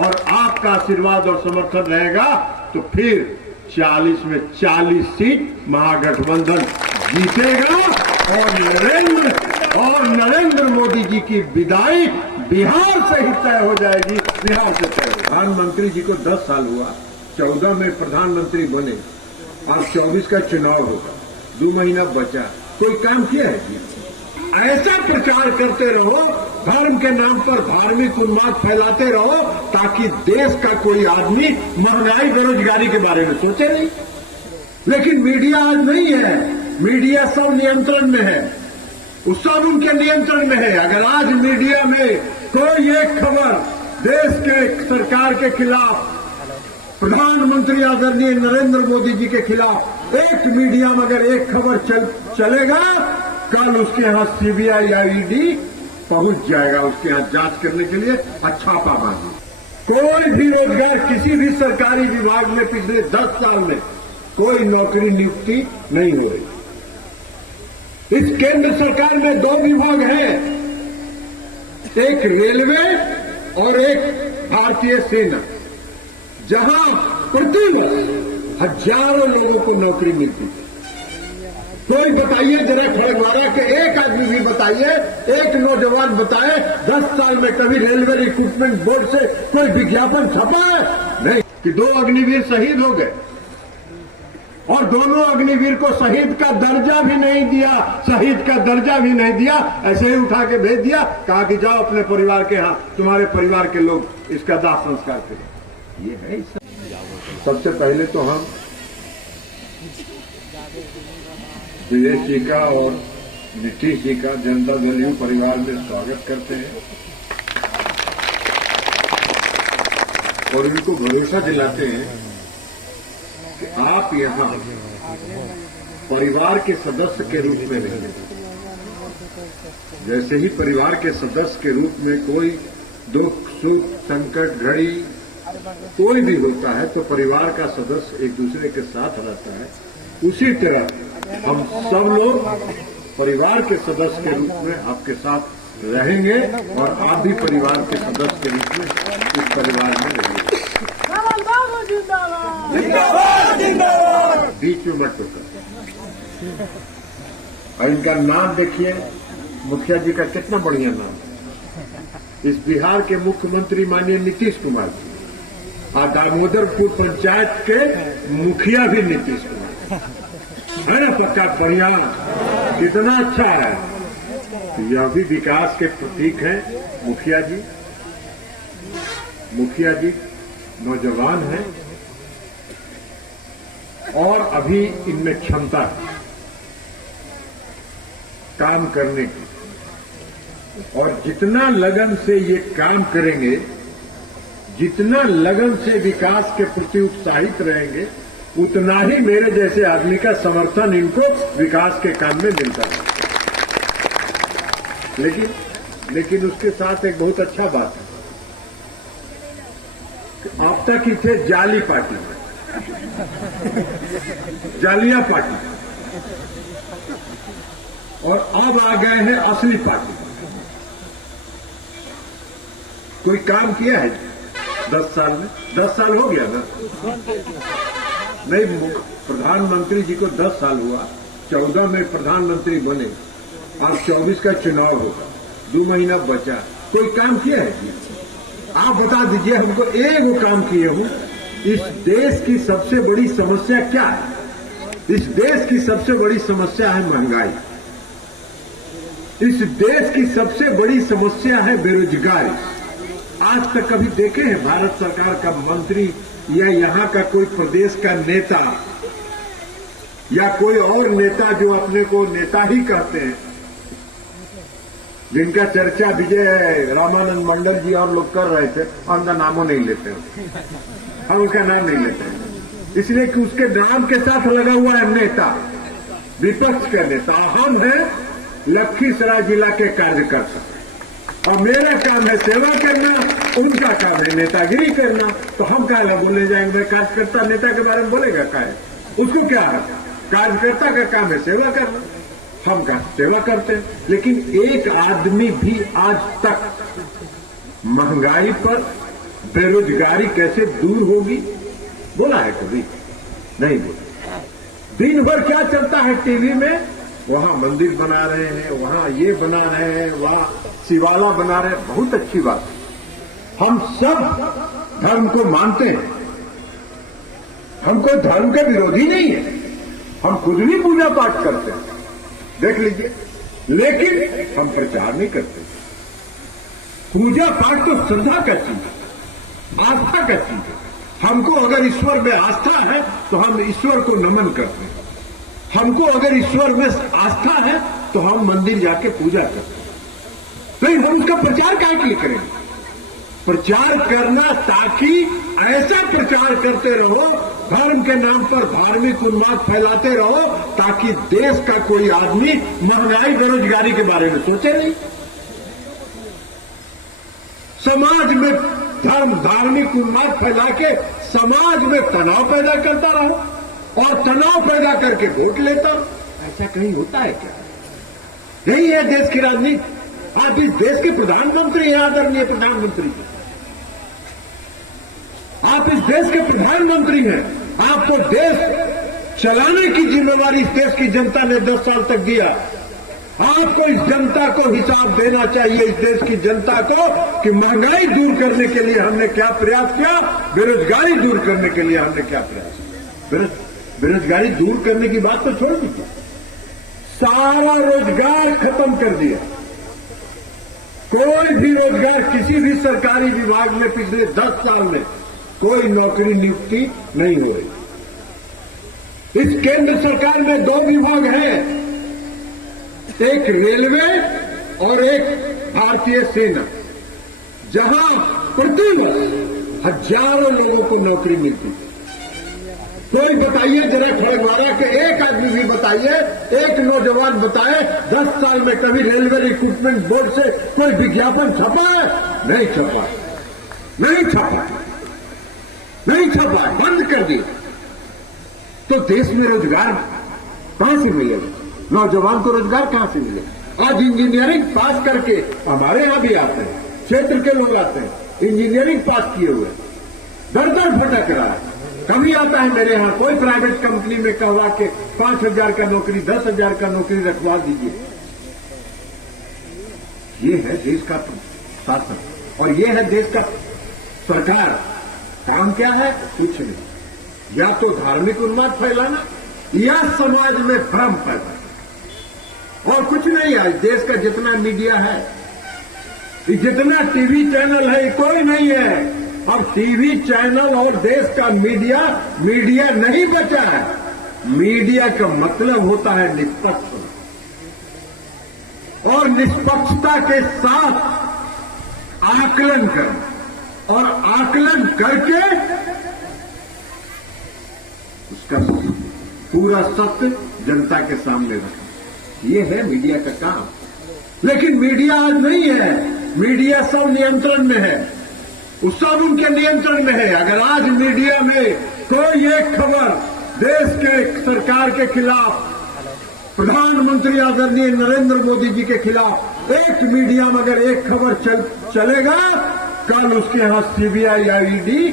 और आपका आशीर्वाद और समर्थन रहेगा तो फिर 40 में 40 सीट महागठबंधन जीतेगा और नरेंद्र मोदी जी की विदाई बिहार से ही तय हो जाएगी। बिहार से तय हो। प्रधानमंत्री जी को 10 साल हुआ, 14 में प्रधानमंत्री बने, अब 24 का चुनाव होगा, 2 महीना बचा, कोई काम किया है जी? ऐसा प्रचार करते रहो, धर्म के नाम पर धार्मिक उन्माद फैलाते रहो, ताकि देश का कोई आदमी महंगाई बेरोजगारी के बारे में सोचे नहीं। लेकिन मीडिया आज नहीं है, मीडिया सब नियंत्रण में है, वो सब उनके नियंत्रण में है। अगर आज मीडिया में कोई एक खबर देश के सरकार के खिलाफ, प्रधानमंत्री आदरणीय नरेंद्र मोदी जी के खिलाफ एक मीडिया में अगर एक खबर चलेगा, कल उसके यहां सीबीआई ईडी पहुंच जाएगा उसके यहां जांच करने के लिए, छापा मारेगी। कोई भी रोजगार किसी भी सरकारी विभाग में पिछले 10 साल में कोई नौकरी नियुक्ति नहीं हो रही। इस केंद्र सरकार में 2 विभाग हैं, एक रेलवे और एक भारतीय सेना, जहां प्रतिवर्ष हजारों लोगों को नौकरी मिलती है। कोई बताइए जरा खड़गवाड़ा के एक आदमी भी बताइए, एक नौजवान बताए 10 साल में कभी रेलवे रिक्रूटमेंट बोर्ड से कोई विज्ञापन छपा है? नहीं। कि 2 अग्निवीर शहीद हो गए और दोनों अग्निवीर को शहीद का दर्जा भी नहीं दिया, शहीद का दर्जा भी नहीं दिया, ऐसे ही उठा के भेज दिया, कहा कि जाओ अपने परिवार के यहां, तुम्हारे परिवार के लोग इसका दाह संस्कार करें। ये है सबसे पहले तो हम दिनेश जी का और नीतीश जी का जनता दल यू परिवार में स्वागत करते हैं और उनको भरोसा दिलाते हैं कि आप यहां परिवार के सदस्य के रूप में रहेंगे। जैसे ही परिवार के सदस्य के रूप में कोई दुख सुख संकट घड़ी कोई भी होता है तो परिवार का सदस्य एक दूसरे के साथ रहता है, उसी तरह हम सब लोग परिवार के सदस्य के रूप में आपके साथ रहेंगे और आप भी परिवार के सदस्य के रूप में इस परिवार में रहेंगे। बीच में मत टोकर। और इनका नाम देखिए, मुखिया जी का कितना बढ़िया नाम है। इस बिहार के मुख्यमंत्री माननीय नीतीश कुमार जी और दामोदरपुर पंचायत के मुखिया भी नीतीश कुमार है ना। पक्का बढ़िया, कितना अच्छा है। तो यह भी विकास के प्रतीक हैं मुखिया जी। मुखिया जी नौजवान हैं और अभी इनमें क्षमता है काम करने की, और जितना लगन से ये काम करेंगे, जितना लगन से विकास के प्रति उत्साहित रहेंगे, उतना ही मेरे जैसे आदमी का समर्थन इनको विकास के काम में मिलता है। लेकिन उसके साथ एक बहुत अच्छा बात है, अब तक ही थे जाली पार्टी, जालिया पार्टी, और अब आ गए हैं असली पार्टी। कोई काम किया है 10 साल में? 10 साल हो गया ना। नहीं, प्रधानमंत्री जी को 10 साल हुआ, 14 में प्रधानमंत्री बने, अब 24 का चुनाव होगा, 2 महीना बचा, कोई काम किया है जी? आप बता दीजिए हमको, एक वो काम किए हूं। इस देश की सबसे बड़ी समस्या क्या है? इस देश की सबसे बड़ी समस्या है महंगाई। इस देश की सबसे बड़ी समस्या है बेरोजगारी। आज तक कभी देखे हैं भारत सरकार का मंत्री या यहाँ का कोई प्रदेश का नेता या कोई और नेता जो अपने को नेता ही कहते हैं, जिनका चर्चा विजय रामानंद मंडल जी और लोग कर रहे थे, उनका नामों नहीं लेते हैं, हम उसका नाम नहीं लेते हैं, इसलिए कि उसके नाम के साथ लगा हुआ है नेता, विपक्ष का नेता। हम हैं लखीसराय जिला के कार्यकर्ता और मेरा काम है सेवा करना, उनका काम है नेतागिरी करना। तो हम क्या बोले जाएंगे? कार्यकर्ता नेता के बारे में बोलेगा क्या है? उसको क्या है? कार्यकर्ता का काम है सेवा करना, हम का सेवा करते हैं। लेकिन एक आदमी भी आज तक महंगाई पर, बेरोजगारी कैसे दूर होगी? बोला है कभी? नहीं बोला। दिन भर क्या चलता है टीवी में? वहां मंदिर बना रहे हैं, वहां ये बना रहे हैं, वहां शिवाला बना रहे हैं। बहुत अच्छी बात है। हम सब धर्म को मानते हैं, हम कोई धर्म के विरोधी नहीं है, हम खुद भी पूजा पाठ करते हैं, देख लीजिए, लेकिन हम प्रचार नहीं करते। पूजा पाठ तो श्रद्धा का चीज है, आस्था का चीज है। हमको अगर ईश्वर में आस्था है तो हम ईश्वर को नमन करते हैं। हमको अगर ईश्वर में आस्था है तो हम मंदिर जाके पूजा करते हैं। लेकिन हम उसका प्रचार काहे के लिए करेंगे? प्रचार करना ताकि ऐसा प्रचार करते रहो, धर्म के नाम पर धार्मिक उन्माद फैलाते रहो, ताकि देश का कोई आदमी महंगाई बेरोजगारी के बारे में सोचे नहीं। समाज में धार्मिक उन्माद फैला के समाज में तनाव पैदा करता रहो और तनाव पैदा करके वोट लेता रहो। ऐसा कहीं होता है क्या? यही है देश की राजनीति। आप इस देश के प्रधानमंत्री हैं, आदरणीय प्रधानमंत्री। आप इस देश के प्रधानमंत्री हैं। आपको देश चलाने की जिम्मेवारी इस देश की जनता ने 10 साल तक दिया। आपको इस जनता को हिसाब देना चाहिए, इस देश की जनता को, कि महंगाई दूर करने के लिए हमने क्या प्रयास किया, बेरोजगारी दूर करने के लिए हमने क्या प्रयास किया। बेरोजगारी दूर करने की बात तो छोड़ दीजिए, सारा रोजगार खत्म कर दिया। कोई भी रोजगार किसी भी सरकारी विभाग में पिछले 10 साल में कोई नौकरी नियुक्ति नहीं हो रही। इस केंद्र सरकार में 2 विभाग हैं, एक रेलवे और एक भारतीय सेना, जहां प्रतिवर्ष हजारों लोगों को नौकरी मिलती है। कोई बताइए जरा, खड़गवाड़ा के एक आदमी भी बताइए, एक नौजवान बताए 10 साल में कभी रेलवे रिक्रूटमेंट बोर्ड से कोई विज्ञापन छपा है? नहीं छपा, नहीं छपा, नहीं छपा, बंद कर दिया। तो देश में रोजगार कहां से मिलेगा? नौजवान को रोजगार कहां से मिलेगा? आज इंजीनियरिंग पास करके हमारे यहां भी आते हैं, क्षेत्र के लोग आते हैं, इंजीनियरिंग पास किए हुए, दर दर भटक रहा है। कभी आता है मेरे यहां कोई प्राइवेट कंपनी में कहवा के 5,000 का नौकरी, 10,000 का नौकरी रखवा दीजिए। ये है देश का शासन और ये है देश का सरकार। काम क्या है? कुछ नहीं, या तो धार्मिक उन्माद फैलाना या समाज में भ्रम फैलाना, और कुछ नहीं। आज देश का जितना मीडिया है, जितना टीवी चैनल है, कोई नहीं है। अब टीवी चैनल और देश का मीडिया नहीं बचा है। मीडिया का मतलब होता है निष्पक्ष, और निष्पक्षता के साथ आकलन करना, और आकलन करके उसका पूरा सत्य जनता के सामने रखना। ये है मीडिया का काम। लेकिन मीडिया आज नहीं है। मीडिया सब नियंत्रण में है, वो सब उनके नियंत्रण में है। अगर आज मीडिया में कोई एक खबर देश के सरकार के खिलाफ, प्रधानमंत्री आदरणीय नरेंद्र मोदी जी के खिलाफ एक मीडिया में अगर एक खबर चलेगा, कल उसके यहां सीबीआई या ईडी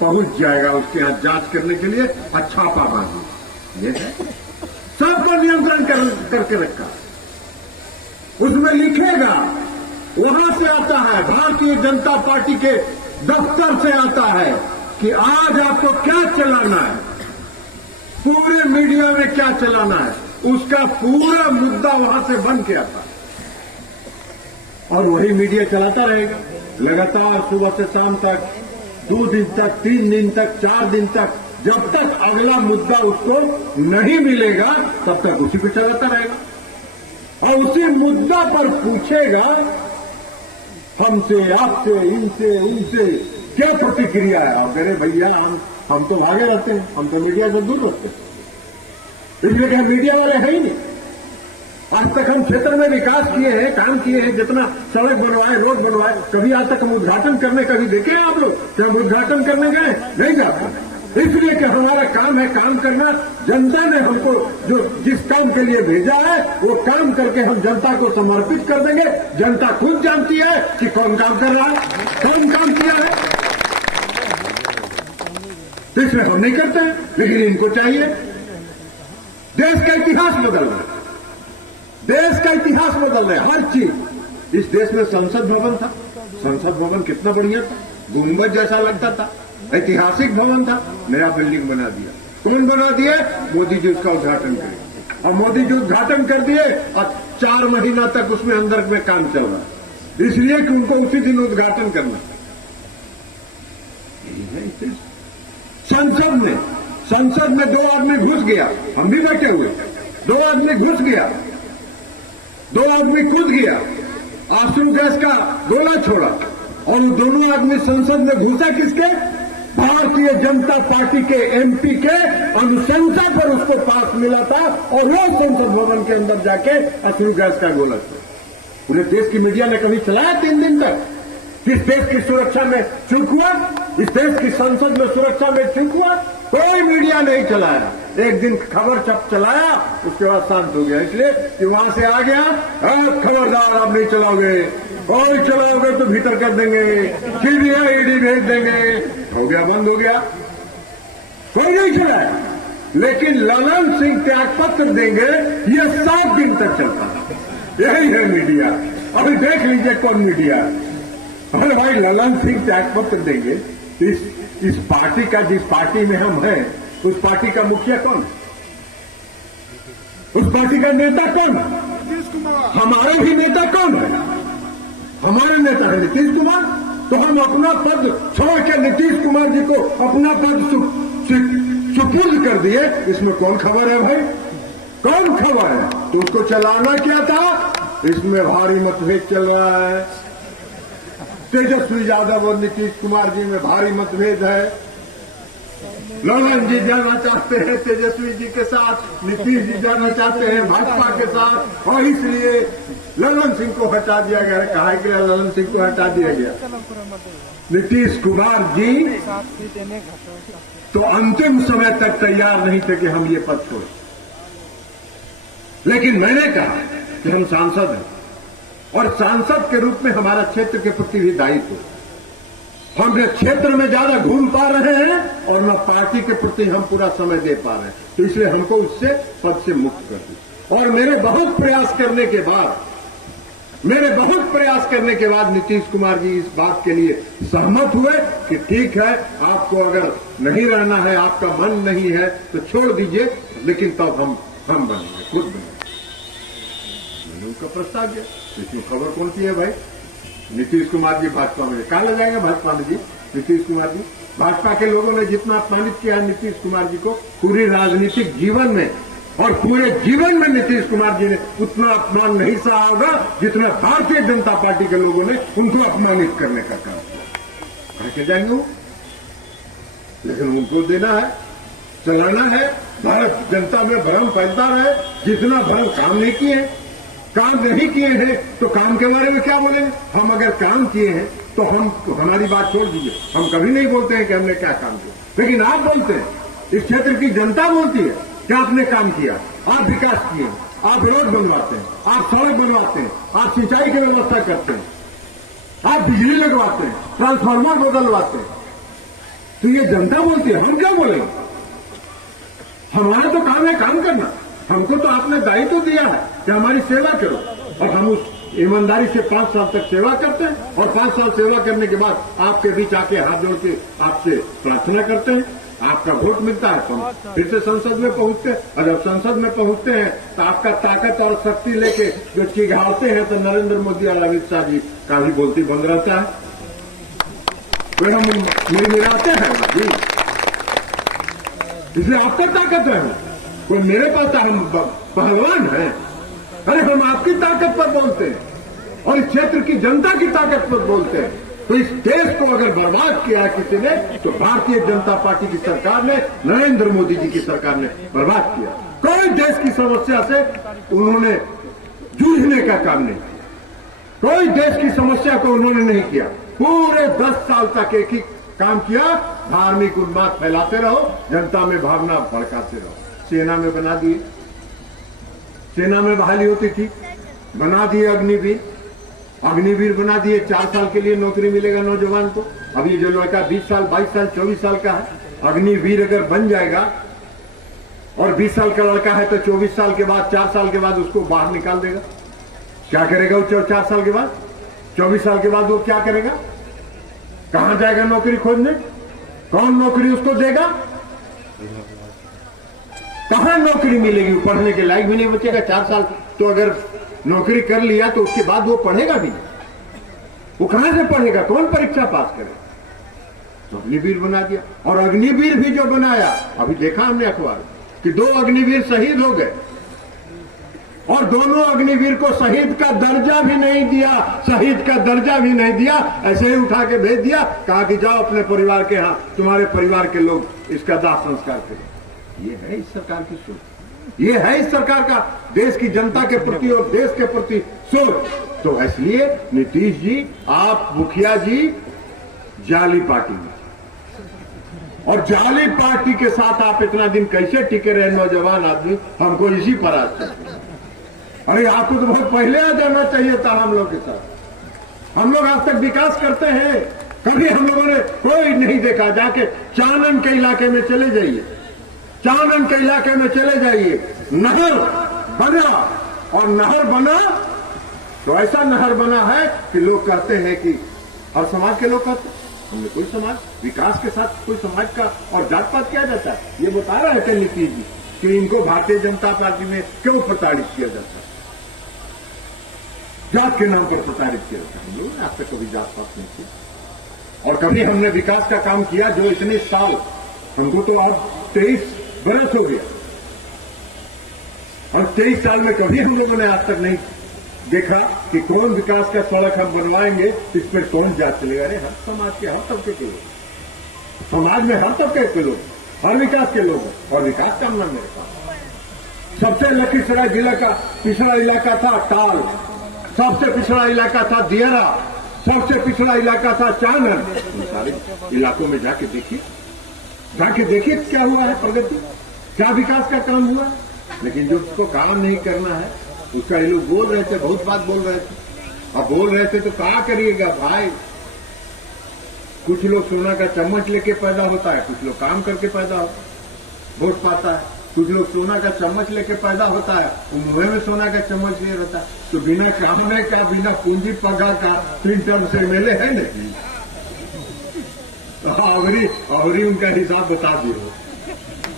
पहुंच जाएगा उसके यहां जांच करने के लिए, छापा मारने। ये है सबको नियंत्रण करके रखा। उसमें लिखेगा, वहां से आता है, भारतीय जनता पार्टी के दफ्तर से आता है कि आज आपको क्या चलाना है, पूरे मीडिया में क्या चलाना है, उसका पूरा मुद्दा वहां से बन के आता है। और वही मीडिया चलाता रहेगा लगातार, सुबह से शाम तक, 2 दिन तक, 3 दिन तक, 4 दिन तक, जब तक अगला मुद्दा उसको नहीं मिलेगा तब तक उसी पे चलाता रहेगा। और उसी मुद्दा पर पूछेगा हमसे, आपसे, इनसे क्या प्रतिक्रिया है। आप कह रहे भैया हम तो भागे रहते हैं, हम तो मीडिया से दूर रहते हैं, इसलिए कि हम मीडिया वाले हैं ही नहीं। आज तक हम क्षेत्र में विकास किए हैं, काम किए हैं, जितना सड़क बनवाए, रोड बनवाए, कभी आज तक हम उद्घाटन करने कभी देखे हैं आप लोग? क्या हम उद्घाटन करने गए? नहीं जाते, इसलिए कि हमारा काम है काम करना। जनता ने हमको जो जिस काम के लिए भेजा है वो काम करके हम जनता को समर्पित कर देंगे। जनता खुद जानती है कि कौन काम कर रहा है, कौन काम किया है। तो इसलिए हम नहीं करते हैं, लेकिन इनको चाहिए। देश का इतिहास बदल रहा है, देश का इतिहास बदल रहा है, हर चीज। इस देश में संसद भवन था, संसद भवन कितना बढ़िया था, गुंबद जैसा लगता था, ऐतिहासिक भवन था, नया बिल्डिंग बना दिया। कौन बना दिया? मोदी जी उसका उद्घाटन करें, और मोदी जी उद्घाटन कर दिए और 4 महीना तक उसमें अंदर में काम चल रहा है, इसलिए कि उनको उसी दिन उद्घाटन करना। संसद में 2 आदमी घुस गया, हम भी बैठे हुए, 2 आदमी घुस गया, 2 आदमी कूद गया, आंसू गैस का गोला छोड़ा, और वो दोनों आदमी संसद में घुसा किसके? भारतीय जनता पार्टी के एमपी के अनुशंसा पर उसको पास मिला था, और वो संसद भवन के अंदर जाके आंसू गैस का गोला छोड़ा। पूरे देश की मीडिया ने कभी चलाया 3 दिन तक? इस देश की सुरक्षा में चूक हुआ? इस देश की संसद में सुरक्षा में चूक हुआ? कोई मीडिया नहीं चलाया। एक दिन खबर चलाया, उसके बाद शांत हो गया, इसलिए कि वहां से आ गया, खबरदार आप नहीं चलाओगे, कोई चलाओगे तो भीतर कर देंगे, सीबीआई ईडी भेज देंगे, हो गया, बंद हो गया, कोई नहीं चलाया। लेकिन ललन सिंह त्यागपत्र देंगे, ये 7 दिन तक चलता था। यही है मीडिया। अभी देख लीजिए कौन मीडिया। अरे भाई, ललन सिंह त्यागपत्र देंगे, इस पार्टी का, जिस पार्टी में हम हैं, उस पार्टी का मुखिया कौन? उस पार्टी का नेता कौन? हमारा भी नेता कौन है? हमारे नेता है नीतीश कुमार। तो हम अपना पद छोड़ के नीतीश कुमार जी को अपना पद सुपुर्द कर दिए, इसमें कौन खबर है भाई? कौन खबर है? तो उसको चलाना क्या था? इसमें भारी मतभेद चल रहा है, तेजस्वी यादव और नीतीश कुमार जी में भारी मतभेद है। ललन जी जाना चाहते हैं तेजस्वी जी के साथ, नीतीश जी जाना चाहते हैं भाजपा के साथ, और इसलिए ललन सिंह को हटा दिया गया। कहा कि ललन सिंह को हटा दिया गया? नीतीश कुमार जी तो अंतिम समय तक तैयार नहीं थे कि हम ये पद छोड़ें, लेकिन मैंने कहा कि हम सांसद हैं, और सांसद के रूप में हमारा क्षेत्र के प्रति भी दायित्व। हम न क्षेत्र में ज्यादा घूम पा रहे हैं और न पार्टी के प्रति हम पूरा समय दे पा रहे हैं, तो इसलिए हमको उससे पद से मुक्त कर दिया। और मेरे बहुत प्रयास करने के बाद नीतीश कुमार जी इस बात के लिए सहमत हुए कि ठीक है, आपको अगर नहीं रहना है, आपका मन नहीं है तो छोड़ दीजिए, लेकिन तब हम बनेंगे, खुद बनेंगे। मैंने उनका प्रस्ताव दिया। इसमें खबर कौन सी है भाई? नीतीश कुमार जी भाजपा में, कहा ले जाएंगे भाजपा में जी नीतीश कुमार जी? भाजपा के लोगों ने जितना अपमानित किया है नीतीश कुमार जी को पूरी राजनीतिक जीवन में, और पूरे जीवन में नीतीश कुमार जी ने उतना अपमान नहीं सहा होगा जितना भारतीय जनता पार्टी के लोगों ने उनको अपमानित करने का काम किया। करके जाएंगे वो, लेकिन उनको देना है, चलाना है। भारत जनता में भ्रम फैलता रहे, जितना भ्रम काम नहीं किए हैं तो काम के बारे में क्या बोलेंगे? हम अगर काम किए हैं तो हमारी बात छोड़ दीजिए, हम कभी नहीं बोलते हैं कि हमने क्या काम किया, लेकिन आप बोलते हैं, इस क्षेत्र की जनता बोलती है कि आपने काम किया, आप विकास किए, आप रोड बनवाते हैं, आप सड़क बनवाते हैं, आप सिंचाई की व्यवस्था करते हैं, आप बिजली लगवाते हैं, ट्रांसफार्मर बदलवाते हैं। तो ये जनता बोलती है, हम क्या बोलेंगे? हमारा तो काम है काम करना। हमको तो आपने दायित्व दिया है कि हमारी सेवा करो, और हम उस ईमानदारी से 5 साल तक सेवा करते हैं, और 5 साल सेवा करने के बाद आपके बीच आके हाथ जोड़ के आपसे प्रार्थना करते हैं, आपका वोट मिलता है तो हम फिर से संसद में पहुंचते हैं, और जब संसद में पहुंचते हैं तो आपका ताकत और शक्ति लेके जो चिघाड़ते हैं, तो नरेंद्र मोदी और अमित शाह जी का भी बोलती बंद रहता है, फिर हम मिलाते हैं जी। इसलिए आपका ताकत है, कोई मेरे पास हम पहलवान हैं। अरे हम आपकी ताकत पर बोलते हैं, और इस क्षेत्र की जनता की ताकत पर बोलते हैं। तो इस देश को अगर बर्बाद किया है किसी ने, तो भारतीय जनता पार्टी की सरकार ने, नरेंद्र मोदी जी की सरकार ने बर्बाद किया। कोई देश की समस्या से उन्होंने जूझने का काम नहीं किया, कोई देश की समस्या को उन्होंने नहीं किया। पूरे 10 साल तक एक ही काम किया, धार्मिक उन्माद फैलाते रहो, जनता में भावना भड़काते रहो। सेना में बना दिए, सेना में बहाली होती थी, बना दिए अग्निवीर बना दिए, 4 साल के लिए नौकरी मिलेगा नौजवान को। अब ये जो लड़का 20 साल 22 साल 24 साल का है, अग्निवीर अगर बन जाएगा और 20 साल का लड़का है तो 24 साल के बाद 4 साल के बाद उसको बाहर निकाल देगा। क्या करेगा वो 4 साल के बाद? 24 साल के बाद वो क्या करेगा? कहां जाएगा नौकरी खोजने? कौन नौकरी उसको देगा? कहां नौकरी मिलेगी? पढ़ने के लायक भी नहीं बचेगा। 4 साल तो अगर नौकरी कर लिया तो उसके बाद वो पढ़ेगा भी नहीं। वो कहां से पढ़ेगा? कौन परीक्षा पास करेगा? तो अग्निवीर बना दिया। और अग्निवीर भी जो बनाया, अभी देखा हमने अखबार कि 2 अग्निवीर शहीद हो गए और दोनों अग्निवीर को शहीद का दर्जा भी नहीं दिया। शहीद का दर्जा भी नहीं दिया, ऐसे ही उठा के भेज दिया। कहा कि जाओ अपने परिवार के यहां, तुम्हारे परिवार के लोग इसका दाह संस्कार करें। ये है इस सरकार की सोच, ये है इस सरकार का देश की जनता के प्रति और देश के प्रति सोच। तो इसलिए नीतीश जी, आप मुखिया जी जाली पार्टी में, और जाली पार्टी के साथ आप इतना दिन कैसे टिके रहे? नौजवान आदमी, हमको इसी पर आज चाहिए। अरे आपको तो बहुत पहले आ जाना चाहिए था हम लोग के साथ। हम लोग आज तक विकास करते हैं, कभी हम लोगों ने कोई नहीं देखा। जाके चानन के इलाके में चले जाइए, चानन के इलाके में चले जाइए, नहर बना, और नहर बना तो ऐसा नहर बना है कि लोग कहते हैं कि, और समाज के लोग कहते हैं हमने कोई समाज विकास के साथ कोई समाज का और जात पात किया जाता है। ये बता रहे थे नीतीश जी कि इनको भारतीय जनता पार्टी में क्यों प्रताड़ित किया जाता है, जात के नाम पर प्रताड़ित किया जाता है। हम लोग आज तक कभी जात पात नहीं की, और कभी हमने विकास का काम किया जो इतने साल, हमको तो अब 23 बरस हो गया, और 23 साल में कभी हम लोगों ने आज तक नहीं देखा कि कौन विकास का सड़क हम बनवाएंगे, इस पर कौन जांच चलेगा। अरे हर समाज के, हर तबके के लोग, समाज में हर तबके के लोग, हर विकास के लोग, और विकास का नाम मेरे पास। सबसे लखीसराय जिला का पिछड़ा इलाका था टाल, सबसे पिछड़ा इलाका था दियरा, सबसे पिछड़ा इलाका था चानन। इन सारे इलाकों में जाके देखिए क्या हुआ है प्रगति, क्या विकास का काम हुआ। लेकिन जो उसको काम नहीं करना है उसका ये लोग बोल रहे थे, बहुत बात बोल रहे थे। अब बोल रहे थे तो क्या करिएगा भाई, कुछ लोग सोना का चम्मच लेके पैदा होता है, कुछ लोग काम करके पैदा होता है, वोट पाता है। कुछ लोग सोना का चम्मच लेके पैदा होता है, मुंह में सोना का चम्मच नहीं रहता। तो बिना कामने का, बिना पूंजी पगा का 3 टर्म से मेले है नहीं। अवरी उनका हिसाब बता दिए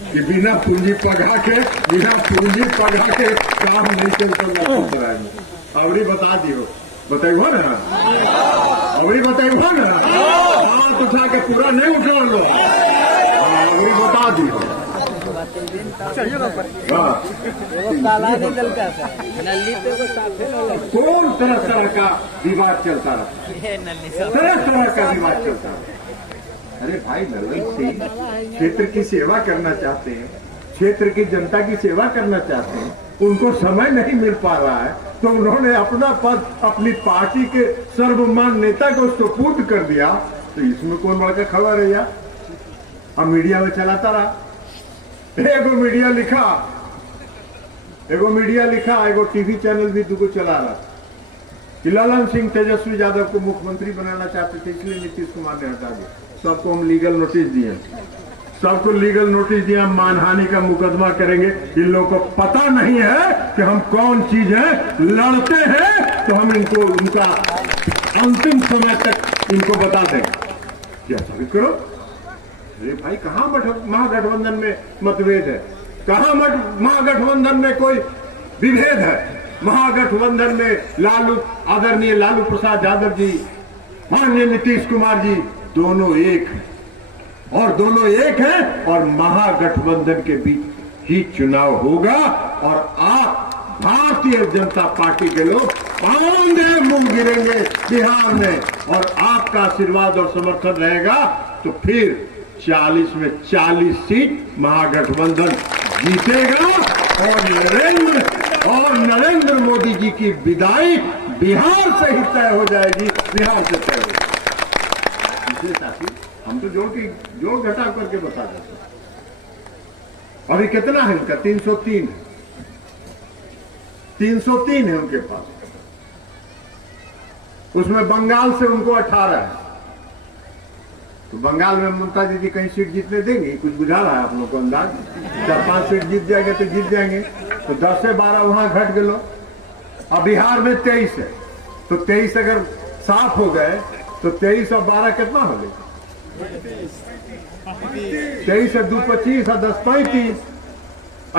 कि बिना पूंजी पगा के काम नहीं चलता। अवरी बता दियो, बताइबो ना, अवरी बताइबो ना, हाथ उठा के पूरा नहीं उठा लो, अवरी बता दियो। कौन तरह का विवाद चलता रहा, तरह का विवाद चलता रहा। अरे भाई ललन सिंह क्षेत्र की सेवा करना चाहते हैं, क्षेत्र की जनता की सेवा करना चाहते हैं, उनको समय नहीं मिल पा रहा है, तो उन्होंने अपना पद अपनी पार्टी के सर्वमान नेता को सुपुर्द कर दिया। तो इसमें कौन बड़ा खबर है यार? अब मीडिया में चलाता रहा, एगो मीडिया लिखा, एगो टीवी चैनल भी दुगो चला रहा कि ललन सिंह तेजस्वी यादव को मुख्यमंत्री बनाना चाहते थे, इसलिए नीतीश कुमार ने हटा दिया। सबको हम लीगल नोटिस दिए, सबको लीगल नोटिस दिया, मानहानि का मुकदमा करेंगे। इन लोगों को पता नहीं है कि हम कौन चीज है, लड़ते हैं तो हम इनको उनका अंतिम समय तक इनको बता दें। क्या साबित करो। अरे भाई कहां महागठबंधन में मतभेद है, कहां महागठबंधन में कोई विभेद है। महागठबंधन में आदरणीय लालू प्रसाद यादव जी, माननीय नीतीश कुमार जी, दोनों एक हैं, और दोनों एक हैं, और महागठबंधन के बीच ही चुनाव होगा। और आप भारतीय जनता पार्टी के लोग आंधे मुंह गिरेंगे बिहार में, और आपका आशीर्वाद और समर्थन रहेगा तो फिर 40 में 40 सीट महागठबंधन जीतेगा, और नरेंद्र मोदी जी की विदाई बिहार से ही तय हो जाएगी, बिहार से तय होगी। इसलिए साथी हम तो जोड़ घटा करके बता देते हैं। अभी कितना है उनका? 303 है, 303 है उनके पास। उसमें बंगाल से उनको 18 है, तो बंगाल में ममता दीदी कहीं सीट जीतने देंगी? कुछ बुझा रहा है आप लोग को अंदाज? 4-5 सीट जीत जाएंगे तो जीत जाएंगे, तो 10 से 12 वहां घट गए। अब बिहार में 23 है, तो 23 अगर साफ हो गए तो 23 और 12 कितना हो गया? 23 से 2 25 और 10 35,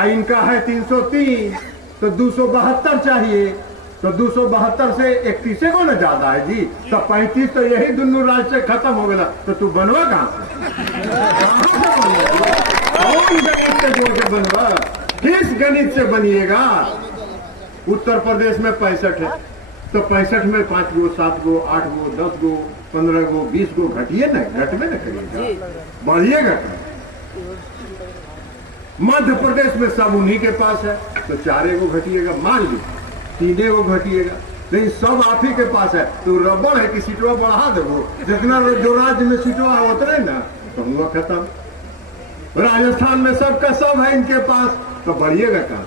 इनका है 303, तो 272 चाहिए। तो 272 से 31 को ना ज्यादा है जी, तो 35 तो यही दोनों राज्य से खत्म हो गया। तो तू बनवा कहां से बनवा? किस गणित से बनिएगा? उत्तर प्रदेश में 65 है, तो 65 में 5 गो 7 गो 8 गो 10 गो 15 गो 20 गो घटिए ना, घटवे न करिएगा, बढ़िएगा। मध्य प्रदेश में सब उन्हीं के पास है, तो 4 गो घटिएगा, मान लीजिए 3 गो घटिएगा, लेकिन सब आप ही के पास है। तो रबड़ है कि सीटवा बढ़ा देवो, जितना जो राज्य में सीटवा उतरे ना तो हुआ खत्म। राजस्थान में सबका सब है इनके पास, तो बढ़िएगा कहां?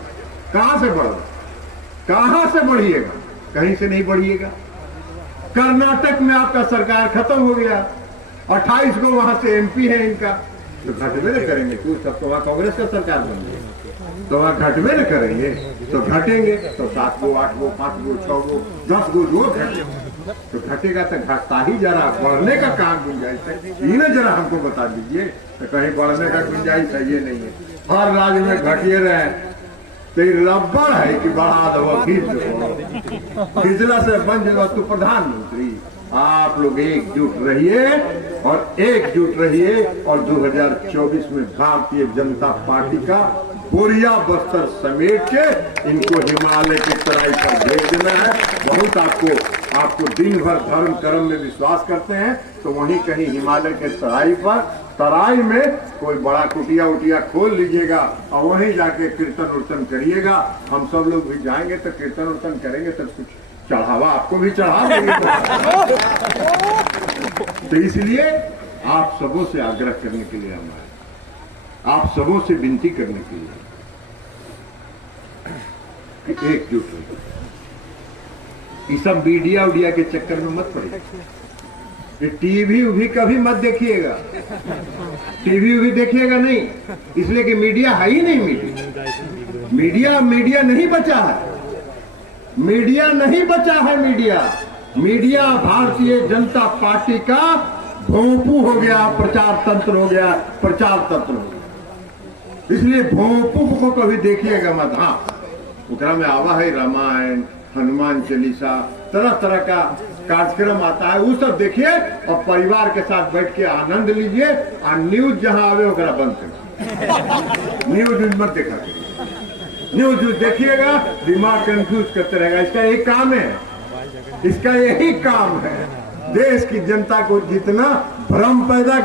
कहां से बढ़ो? कहां से बढ़िएगा? कहीं से नहीं बढ़िएगा। कर्नाटक में आपका सरकार खत्म हो गया, 28 को वहां से एमपी है इनका, तो घटवे न करेंगे कुछ। तब तो वहां कांग्रेस का सरकार बन गई, तो वहां घटवे न करेंगे, तो घटेंगे तो 7 गो 8 गो 5 गो 6 गो 10 गो जो घटे, तो घटेगा तो घटता ही, जरा बढ़ने का काम गुंजाइश है ये ना, जरा हमको बता दीजिए। तो कहीं बढ़ने का गुंजाइश है ये नहीं है, हर राज्य में घटिए रहे। तो ये रबड़ है कि बढ़ा दो, खिंचला से बन जाएगा तो प्रधानमंत्री। आप लोग एकजुट रहिए और एकजुट रहिए, और 2024 में भारतीय जनता पार्टी का बोरिया बस्तर समेट के इनको हिमालय की तराई पर भेज देना है। बहुत आपको दिन भर धर्म कर्म में विश्वास करते हैं, तो वहीं कहीं हिमालय के तराई में कोई बड़ा कुटिया उटिया खोल लीजिएगा और वहीं जाके कीर्तन उर्तन करिएगा। हम सब लोग भी जाएंगे तो कीर्तन उर्तन करेंगे, तो कुछ चढ़ावा आपको भी चढ़ा देंगे। तो इसलिए आप सबों से आग्रह करने के लिए हम आए, आप सबों से विनती करने के लिए कि एकजुट हो। ये सब मीडिया उडिया के चक्कर में मत पड़िए, टीवी उभी कभी मत देखिएगा, टीवी उभी देखिएगा नहीं, इसलिए कि मीडिया है ही नहीं। मीडिया नहीं बचा है, मीडिया नहीं बचा है। मीडिया भारतीय जनता पार्टी का भोंपू हो गया, प्रचार तंत्र हो गया, इसलिए भोंपू को कभी देखिएगा मत। हाँ, उतना में आवा है रामायण, हनुमान चालीसा, तरह तरह का कार्यक्रम आता है, वो सब देखिए और परिवार के साथ बैठ के आनंद लीजिए। और न्यूज जहां आवे ओकरा बंद करिए, न्यूज मत देखा करिए। न्यूज देखिएगा दिमाग कंफ्यूज करते रहेगा। इसका यही काम है, इसका यही काम है, देश की जनता को जितना भ्रम पैदा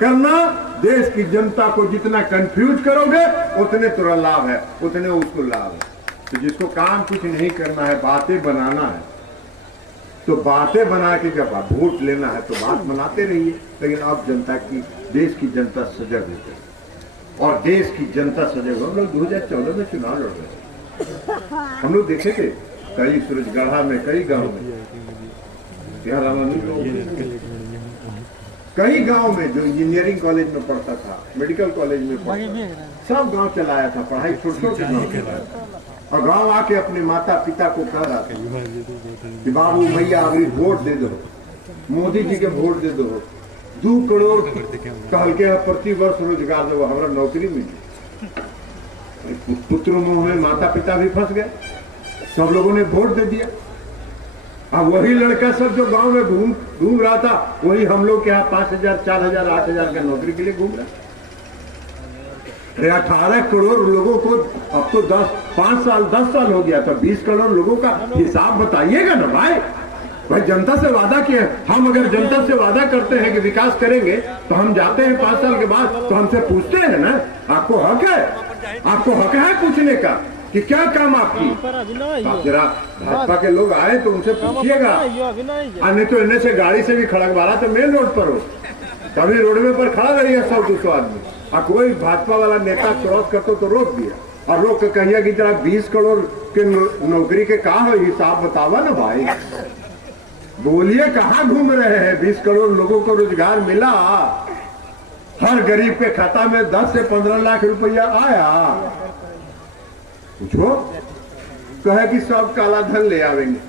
करना, देश की जनता को जितना कंफ्यूज करोगे उतने तुरंत लाभ है, उतने उसको लाभ है। तो जिसको काम कुछ नहीं करना है, बातें बनाना है, तो बातें बना के जब वोट लेना है तो बात बनाते रहिए। लेकिन अब जनता की, देश की जनता सजग है, और देश की जनता सजग। हम लोग 2014 में चुनाव लड़ रहे थे, हम लोग देखे थे कई सूरजगढ़ा में, कई गांव में, कई गांव में जो इंजीनियरिंग कॉलेज में पढ़ता था, मेडिकल कॉलेज में पढ़ता था, सब गांव चलाया था, पढ़ाई छोटे गांव चलाया था। और गांव आके अपने माता पिता को कह रहा था कि बाबू भैया अभी वोट दे दो, मोदी जी के वोट दे दो, 2 करोड़ कहल के प्रति वर्ष रोजगार दो, हमारा नौकरी मिली। पुत्रों में माता पिता भी फंस गए, सब लोगों ने वोट दे दिया। अब वही लड़का सब जो गांव में घूम रहा था, वही हम लोग के यहाँ 5,000 4,000 8,000 का नौकरी के लिए घूम रहा। 18 करोड़ लोगों को अब तो 10 साल हो गया, तो 20 करोड़ लोगों का हिसाब बताइएगा ना भाई जनता से वादा किया। हम अगर जनता से वादा करते हैं कि विकास करेंगे, तो हम जाते हैं 5 साल के बाद तो हमसे पूछते हैं ना, आपको हक है पूछने का कि क्या काम आपकी। आप जरा भाजपा के लोग आए तो उनसे पूछिएगा, नहीं तो इन्हें से गाड़ी से भी खड़कवारा तो मेन रोड पर हो, कभी रोडवे पर खड़ा रहिए 100-200 आदमी, और कोई भाजपा वाला नेता क्रॉस करते तो रोक दिया, और रोक के कहिए कि जरा 20 करोड़ के नौकरी के कहा है हिसाब बतावा ना भाई। बोलिए कहां घूम रहे हैं? 20 करोड़ लोगों को रोजगार मिला, हर गरीब के खाता में 10 से 15 लाख रुपया आया। पूछो, कहे कि सब काला धन ले आवेंगे,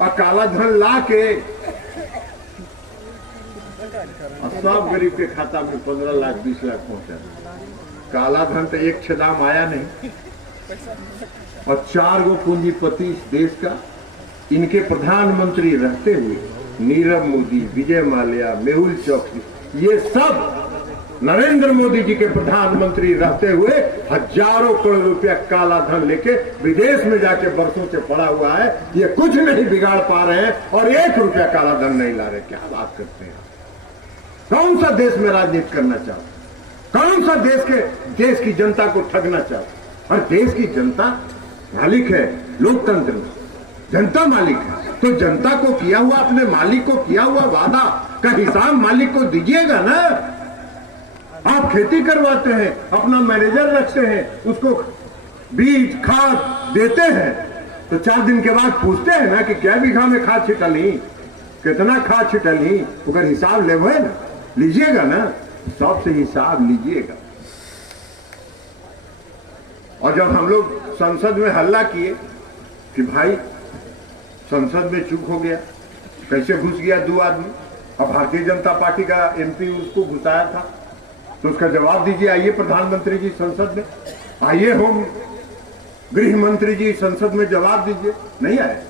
और काला धन ला के सब गरीब के खाता में 15 लाख 20 लाख पहुंचा। काला धन तो एक छदाम आया नहीं, और 4 गो पूंजीपति इस देश का, इनके प्रधानमंत्री रहते हुए नीरव मोदी, विजय माल्या, मेहुल चौकसी, ये सब नरेंद्र मोदी जी के प्रधानमंत्री रहते हुए हजारों करोड़ रुपया काला धन लेके विदेश में जाके बरसों से पड़ा हुआ है। ये कुछ नहीं बिगाड़ पा रहे हैं और 1 रुपया काला धन नहीं ला रहे। क्या बात करते हैं? कौन सा देश में राजनीति करना चाहो? कौन सा देश की जनता को ठगना चाहो? और देश की जनता मालिक है, लोकतंत्र में जनता मालिक है, तो जनता को किया हुआ, अपने मालिक को किया हुआ वादा का हिसाब मालिक को दीजिएगा ना। आप खेती करवाते हैं, अपना मैनेजर रखते हैं, उसको बीज खाद देते हैं, तो 4 दिन के बाद पूछते हैं ना कि क्या बीघा में खाद छिटली, कितना खाद छिटली, अगर हिसाब ले ना, लीजिएगा ना, सबसे हिसाब लीजिएगा। और जब हम लोग संसद में हल्ला किए कि भाई संसद में चूक हो गया, कैसे घुस गया 2 आदमी, और भारतीय जनता पार्टी का एमपी उसको घुसाया था, तो उसका जवाब दीजिए। आइए प्रधानमंत्री जी संसद में, आइए होम गृह मंत्री जी संसद में जवाब दीजिए। नहीं आए,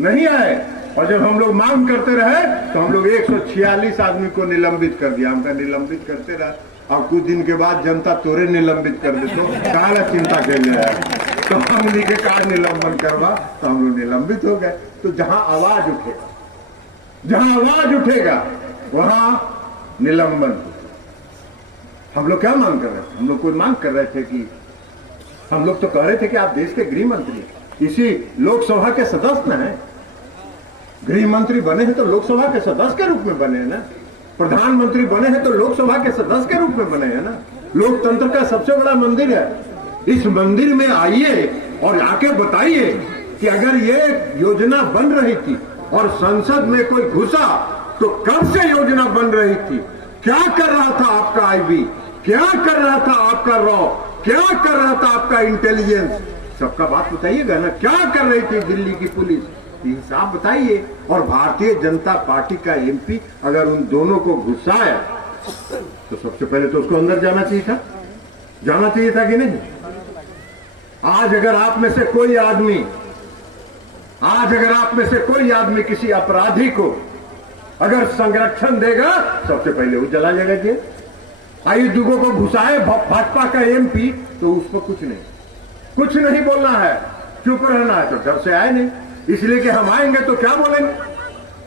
नहीं आए। और जब हम लोग मांग करते रहे तो हम लोग 146 आदमी को निलंबित कर दिया। हमका निलंबित करते रहे, और कुछ दिन के बाद जनता तोरे निलंबित कर दे, तो काला चिंता कर लिया है, तो हम के कारण निलंबन करवा, तो हम लोग निलंबित हो गए। तो जहां आवाज उठेगा, जहां आवाज उठेगा वहां निलंबन। हम लोग क्या मांग कर रहे थे? हम लोग कोई मांग कर रहे थे कि हम लोग तो कह रहे थे कि आप देश के गृह मंत्री, इसी लोकसभा के सदस्य न हैं। गृह मंत्री बने हैं तो लोकसभा के सदस्य के रूप में बने हैं ना, प्रधानमंत्री बने हैं तो लोकसभा के सदस्य के रूप में बने हैं ना। लोकतंत्र का सबसे बड़ा मंदिर है। इस मंदिर में आइए और आके बताइए कि अगर ये योजना बन रही थी और संसद में कोई घुसा तो कब से योजना बन रही थी, क्या कर रहा था आपका आईबी, क्या कर रहा था आपका रॉ, क्या कर रहा था आपका इंटेलिजेंस, सबका बात बताइएगा ना। क्या कर रही थी दिल्ली की पुलिस, हिसाब बताइए। और भारतीय जनता पार्टी का एमपी अगर उन दोनों को घुसाया तो सबसे पहले तो उसको अंदर जाना चाहिए था, जाना चाहिए था कि नहीं। आज अगर आप में से कोई आदमी किसी अपराधी को अगर संरक्षण देगा, सबसे पहले वो चला जाएगा जेल। आइए दुगो को घुसाए भाजपा का एमपी, तो उसको कुछ नहीं बोलना है, चुप रहना है। तो डर से आए नहीं, इसलिए कि हम आएंगे तो क्या बोलेंगे,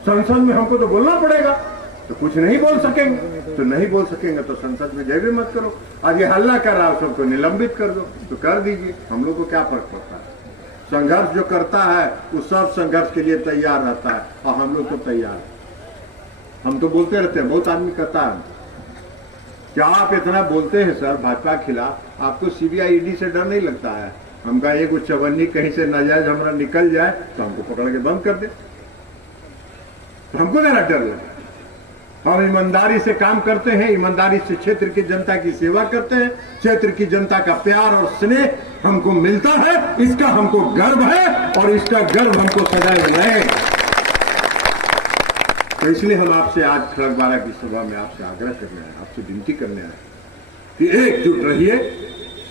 संसद में हमको तो बोलना पड़ेगा, तो कुछ नहीं बोल सकेंगे। तो नहीं बोल सकेंगे तो संसद में जय भी मत करो। आज ये हल्ला कर रहा है, सबको निलंबित कर दो, तो कर दीजिए, हम लोग को क्या फर्क पड़ता है। संघर्ष जो करता है वो सब संघर्ष के लिए तैयार रहता है, और हम लोग तो तैयार है। हम तो बोलते रहते हैं, बहुत आदमी कहता है क्या आप इतना बोलते हैं सर भाजपा के खिलाफ, आपको सीबीआई ईडी से डर नहीं लगता है? हमका एक चवन्नी कहीं से नाजायज हमारा निकल जाए तो हमको पकड़ के बंद कर दे, हमको क्या डर लगे। हम ईमानदारी से काम करते हैं, ईमानदारी से क्षेत्र की जनता की सेवा करते हैं, क्षेत्र की जनता का प्यार और स्नेह हमको मिलता है, इसका हमको गर्व है, और इसका गर्व हमको सदैव रहे। तो इसलिए हम आपसे आज खड़क बारह की सभा में आपसे आग्रह करने आए, आपसे विनती करने आए कि एकजुट रहिए,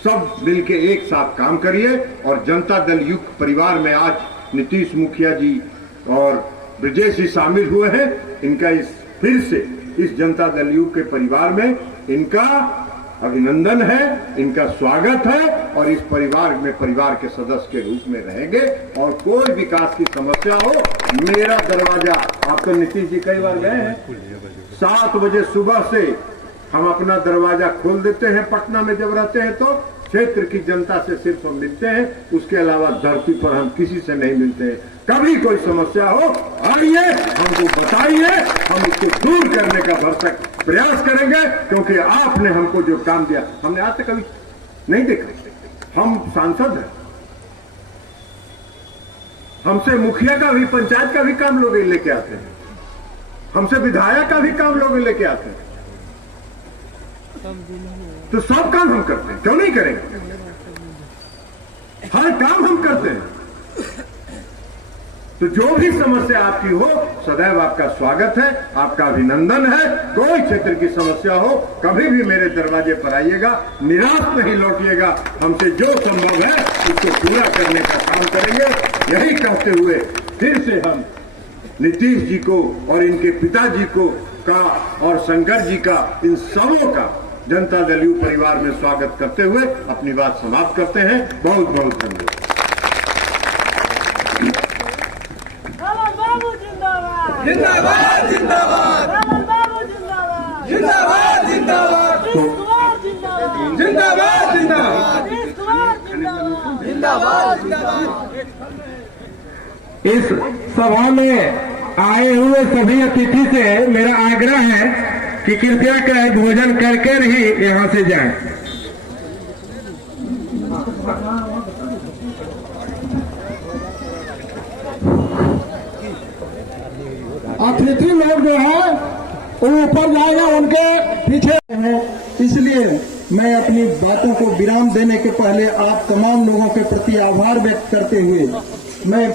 सब मिलके एक साथ काम करिए। और जनता दल युक्त परिवार में आज नीतीश मुखिया जी और ब्रजेश जी शामिल हुए हैं। इनका फिर से इस जनता दल युक्त के परिवार में इनका अभिनंदन है, इनका स्वागत है, और इस परिवार में परिवार के सदस्य के रूप में रहेंगे। और कोई विकास की समस्या हो, मेरा दरवाजा, आप तो नीतीश जी कई बार गए हैं, 7 बजे सुबह से हम अपना दरवाजा खोल देते हैं। पटना में जब रहते हैं तो क्षेत्र की जनता से सिर्फ हम मिलते हैं, उसके अलावा धरती पर हम किसी से नहीं मिलते हैं। कभी कोई समस्या हो आइए, हमको बताइए, हम इसको दूर करने का भरसक प्रयास करेंगे, क्योंकि आपने हमको जो काम दिया हमने आज तक कभी नहीं देखा। हम सांसद हैं, हमसे मुखिया का भी, पंचायत का भी काम लोग लेके आते हैं, हमसे विधायक का भी काम लोग लेके आते हैं। तो सब काम हम करते हैं, क्यों नहीं करेंगे? हर काम हम करते हैं। तो जो भी समस्या आपकी हो, सदैव आपका स्वागत है, आपका अभिनंदन है। कोई क्षेत्र की समस्या हो, कभी भी मेरे दरवाजे पर आइएगा, निराश नहीं लौटिएगा। हमसे जो संभव है उसको पूरा करने का काम करेंगे। यही कहते हुए फिर से हम नीतीश जी को और इनके पिताजी को का और शंकर जी का, इन सबों का जनता दल यू परिवार में स्वागत करते हुए अपनी बात समाप्त करते हैं। बहुत बहुत धन्यवाद। जिंदाबाद जिंदाबाद रामन बाबू जिंदाबाद जिंदाबाद जिंदाबाद नीतीश कुमार जिंदाबाद जिंदाबाद जिंदाबाद नीतीश कुमार जिंदाबाद जिंदाबाद। इस सभा में आए हुए सभी अतिथि से मेरा आग्रह है कि कृपया कर भोजन करके ही यहाँ से जाएं। अतिथि लोग जो है वो ऊपर जाएगा, उनके पीछे हैं। इसलिए मैं अपनी बातों को विराम देने के पहले आप तमाम लोगों के प्रति आभार व्यक्त करते हुए मैं